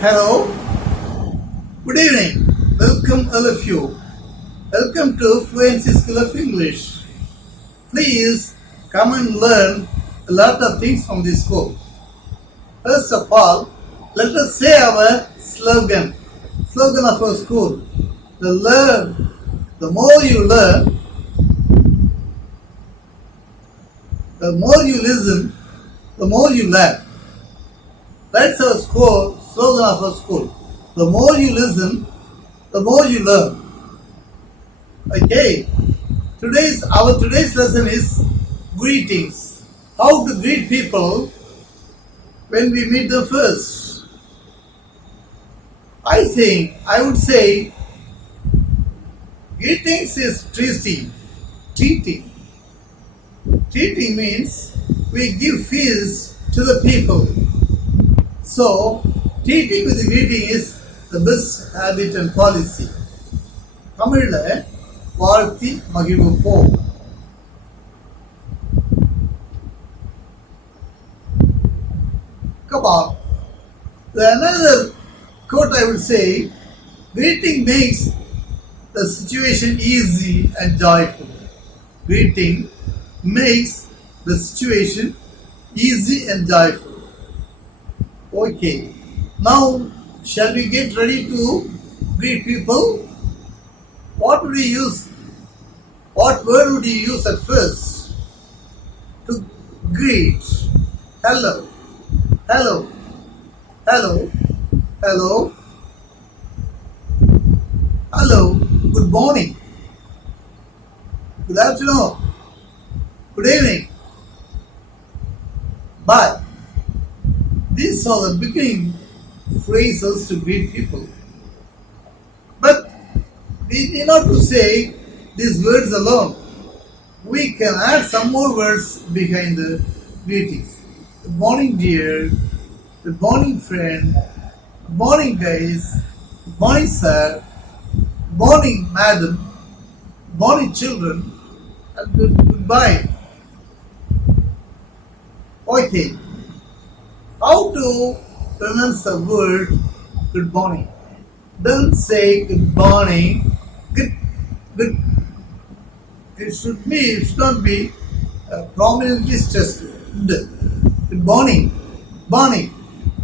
Hello, good evening. Welcome all of you. Welcome to Fluency School of English. Please come and learn a lot of things from this school. First of all, let us say our slogan of our school. The more you learn, the more you listen, the more you learn. That's our slogan of our school. The more you listen, the more you learn. Okay. Today's lesson is greetings. How to greet people when we meet them first. I would say greetings is treating. Treating. Treating means we give feast to the people. So, treating with greeting is the best habit and policy. தமிழ்ல வாழ்த்தி மகிழ்வுப்போம். Come on. Another quote I would say, greeting makes the situation easy and joyful. Greeting makes the situation easy and joyful. Okay. Now, shall we get ready to greet people? What would we use? What word would you use at first? To greet. Hello. Hello. Hello. Hello. Hello. Good morning. Good afternoon. Good evening. Bye. These are the beginning phrases to greet people. But we need not to say these words alone. We can add some more words behind the greetings. Good morning, dear. Good morning, friend. Good morning, guys. Good morning, sir. Good morning, madam. Good morning, children. And goodbye. Okay. How to pronounce the word good morning? Don't say good morning. Good. It should not be prominently stressed. Good morning. Morning.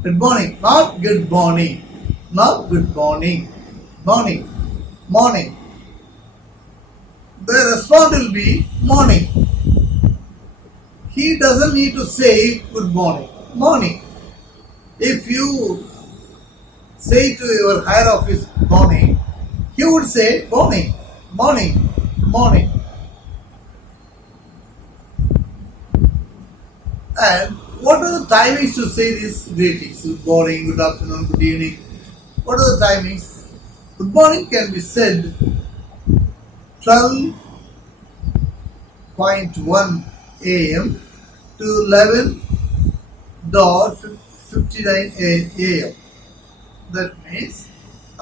Good morning. Not good morning. Not good morning. Morning. Morning. The response will be morning. He doesn't need to say good morning. Morning. If you say to your higher office morning, he would say morning, morning, morning. And what are the timings to say these greetings? Good morning, good afternoon, good evening. What are the timings? Good morning can be said 12:1 a.m. to 11:59 a.m. That means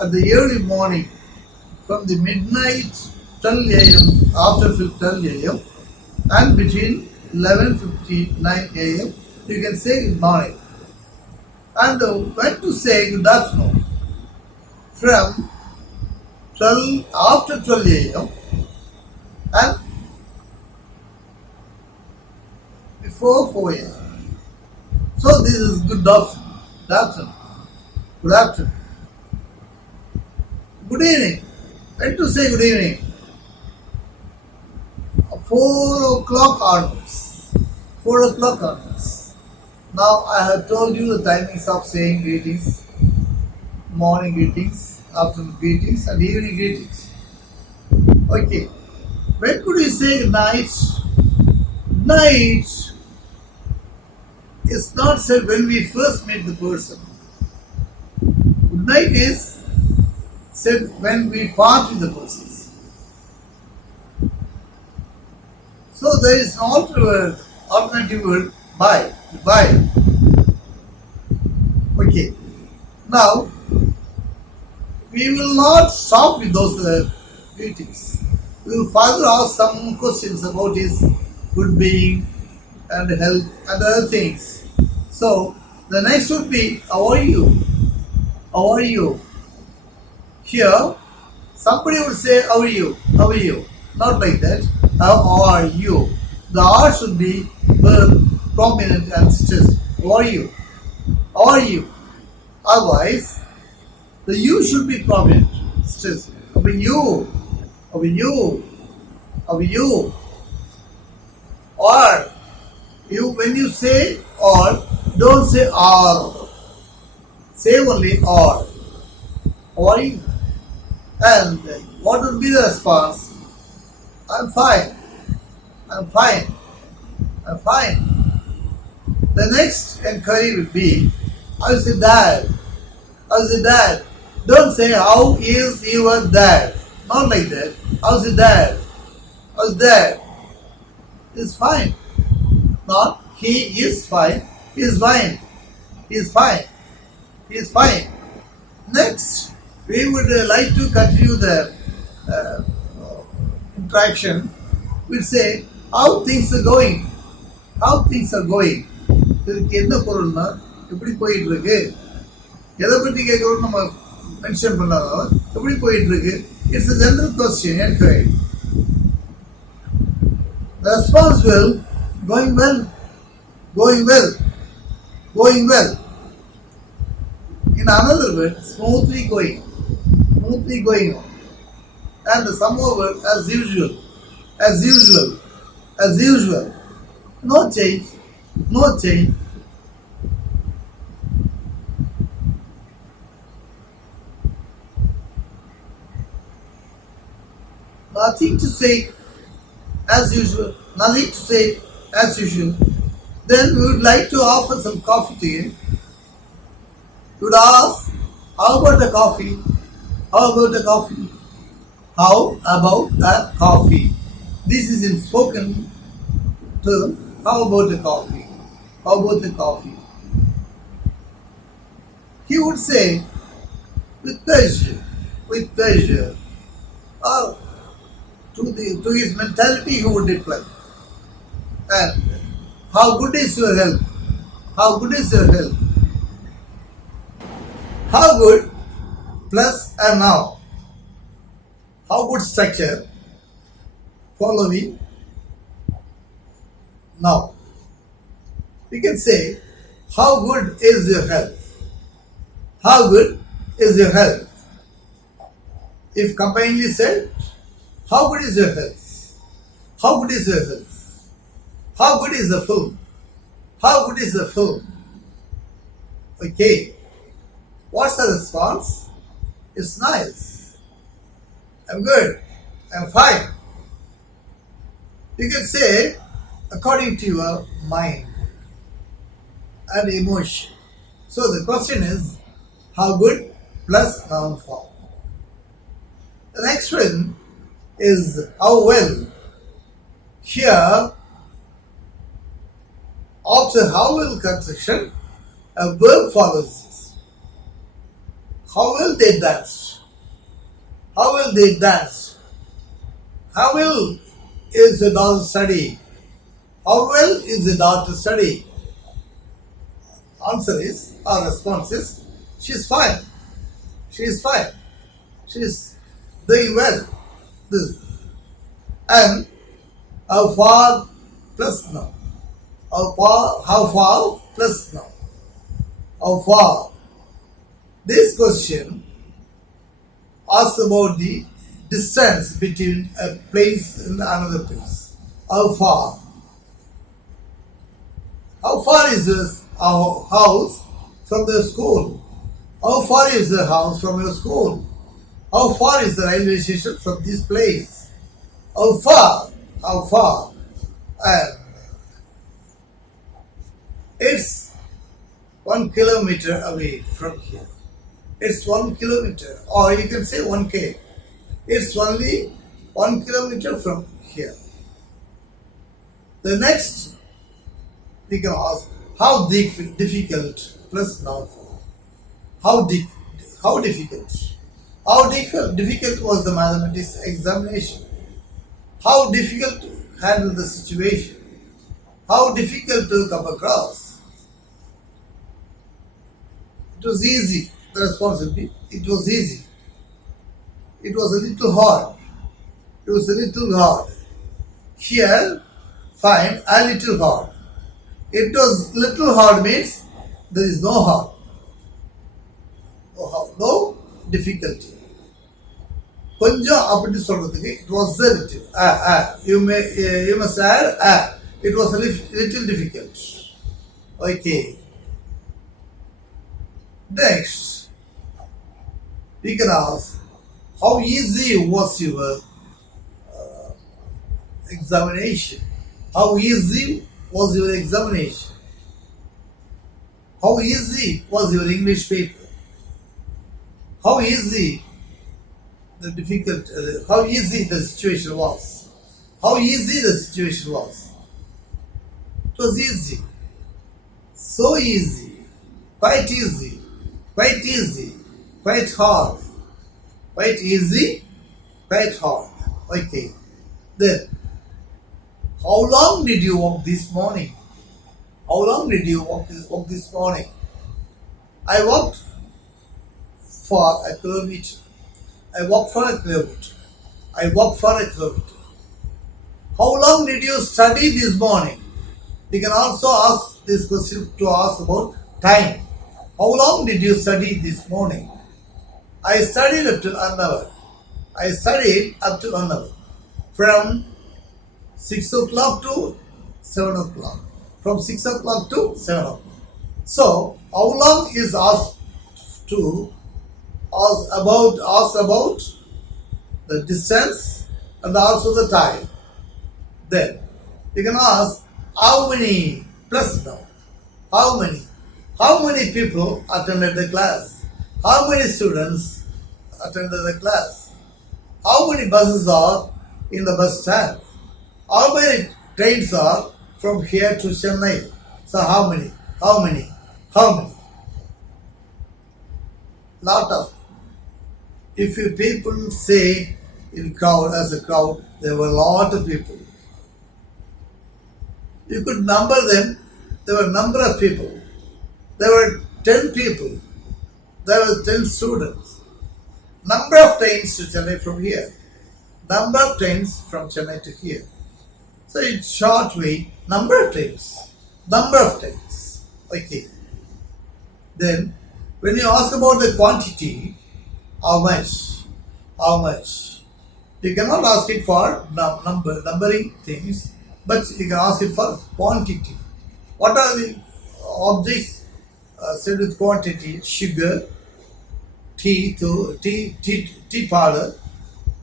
at the early morning from the midnight 12 a.m. after 12 a.m. and between 11:59 a.m. you can say good morning. And when to say good afternoon from 12 after 12 a.m. and before 4 a.m. So this is good afternoon. Good afternoon. Good evening. When to say good evening? 4 o'clock onwards. 4 o'clock onwards. Now I have told you the timings of saying greetings. Morning greetings, afternoon greetings and evening greetings. Okay. When could we say good night? Night is not said when we first meet the person. Good night is said when we part with the person. So there is an alternative word bye. Bye. Okay. Now we will not stop with those greetings. We will further ask some questions about his good being and health and other things. So the next would be how are you? How are you? Here, somebody would say, how are you? How are you? Not like that. How are you? The R should be verb, prominent and stressed. How are you? How are you? Otherwise, the U should be prominent, stressed. How are you? How are you? How are you? Or you when you say or, don't say or. Say only or. How are you? And what would be the response? I'm fine. I'm fine. I'm fine. The next inquiry would be, how's your dad? How's your dad? Don't say, how is your dad? Not like that. How's your dad? How's dad? He's fine. Not, he is fine. He is fine. He is fine. He is fine. Next, we would like to continue the uh, interaction. We'll say, how things are going. How things are going. இதுக்கு என்ன பொருள்னா எப்படி போயிட்டு இருக்கு, எதை பற்றி கேட்கறோம் நம்ம மென்ஷன் பண்ணாதான் எப்படி போயிட்டு இருக்கு. It's a general question enquiry. The response will going well, going well, going well. In another word, smoothly going on. And some more word as usual, as usual, as usual. No change, no change. Nothing to say as usual, nothing to say as usual. Then we would like to offer some coffee to him. We would ask, how about the coffee? How about the coffee? How about the coffee? This is in spoken term. How about the coffee? How about the coffee? He would say, with pleasure, with pleasure. Or to his mentality he would reply. And how good is your health? How good is your health? How good plus a noun. How good structure following now. We can say, how good is your health? How good is your health? If combinedly said, how good is your health? How good is your health? How good is the film? How good is the film? Okay. What's the response? It's nice. I'm good. I'm fine. You can say according to your mind and emotion. So the question is, how good plus noun form. The next one is how well. Here, after how well construction, a verb follows this. How well they danced. How well they danced. How well is the daughter study? How well is the daughter study? Answer is, our response is, she's fine. She's fine. She's doing well. This. And how far plus now. How far plus now. How far. This question asks about the distance between a place and another place. How far? How far is this our house from the school? How far is the house from your school? How far is the railway station from this place? How far? How far? And it's 1 kilometer away from here. It's 1 kilometer, or you can say 1k. It's only 1 kilometer from here. The next, we can ask, how difficult plus noun form. How difficult? How difficult was the mathematics examination? How difficult to handle the situation? How difficult to come across? It was easy. the responsibility, it was easy. It was a little hard. It was a little hard. Here, find a little hard. It was little hard means there is no hard. No difficulty. கொஞ்சம் அப்படி சொல்றதுக்கு it was a little. You must add it was a little difficult. Okay. Next, we can ask, how easy was your examination? How easy was your examination? How easy was your English paper? How easy how easy the situation was? How easy the situation was? It was easy. So easy. Quite easy. Quite easy. Quite hard. Quite easy. Quite hard. Okay. Then, how long did you walk this morning? How long did you walk this morning? I walked for a kilometer. I walked for a kilometer. I walked for a kilometer. How long did you study this morning? We can also ask this question to ask about time. How long did you study this morning? I studied up to an hour. I studied up to an hour. From 6 o'clock to 7 o'clock. From 6 o'clock to 7 o'clock. So, how long is asked about the distance and also the time. Then, you can ask how many plus now. How many? How many people attended the class? How many students attended the class? How many buses are in the bus stand? How many trains are from here to Chennai? So how many? How many? How many? Lot of. If you people say in crowd, as a crowd, there were a lot of people. You could number them. There were a number of people. There were 10 people. There were 10 students. Number of trains to Chennai from here. Number of trains from Chennai to here. So in short way, number of trains. Number of trains. Okay. Then, when you ask about the quantity, how much? How much? You cannot ask it for numbering things, but you can ask it for quantity. What are the objects said with quantity? Sugar, tea powder,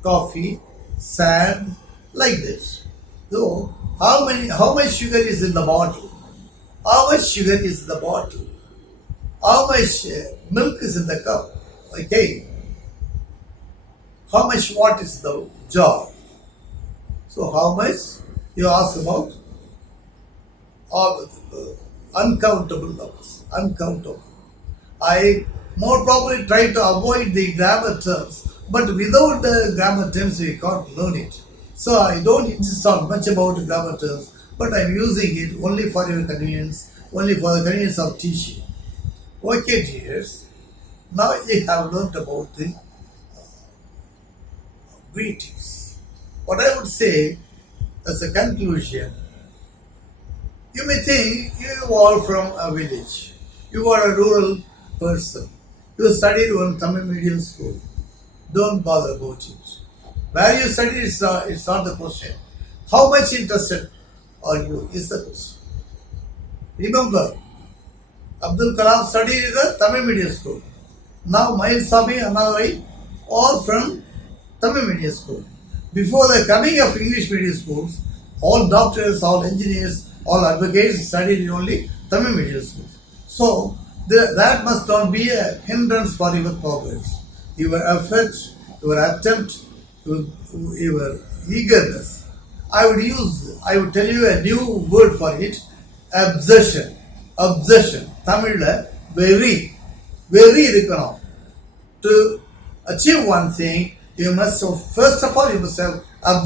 coffee, sand, like this. So, how much sugar is in the bottle? How much sugar is in the bottle? How much milk is in the cup? Okay. How much water is the jar? So how much you ask about? All uncountable numbers. Uncountable. I more probably try to avoid the grammar terms, but without the grammar terms we can't learn it. So I don't insist on much about the grammar terms, but I'm using it only for your convenience, only for the convenience of teaching. Okay, dears. Now you have learnt about the greetings. What I would say as a conclusion, you may think you are from a village. You are a rural person. You studied one Tamil medium school. Don't bother about it. Where you studied it's not the question. How much interested are you is the question. Remember, Abdul Kalam studied in the Tamil medium school. Now Mayilsami and Annadurai all from Tamil medium school. Before the coming of English medium schools, all doctors, all engineers, all advocates studied in only Tamil medium schools. So that must not be a hindrance for your progress. Your effort, your attempt, your eagerness. I would tell you a new word for it, obsession. Obsession. Tamil very இருக்கணும். To achieve one thing, you must have, first of all, you must have obsession.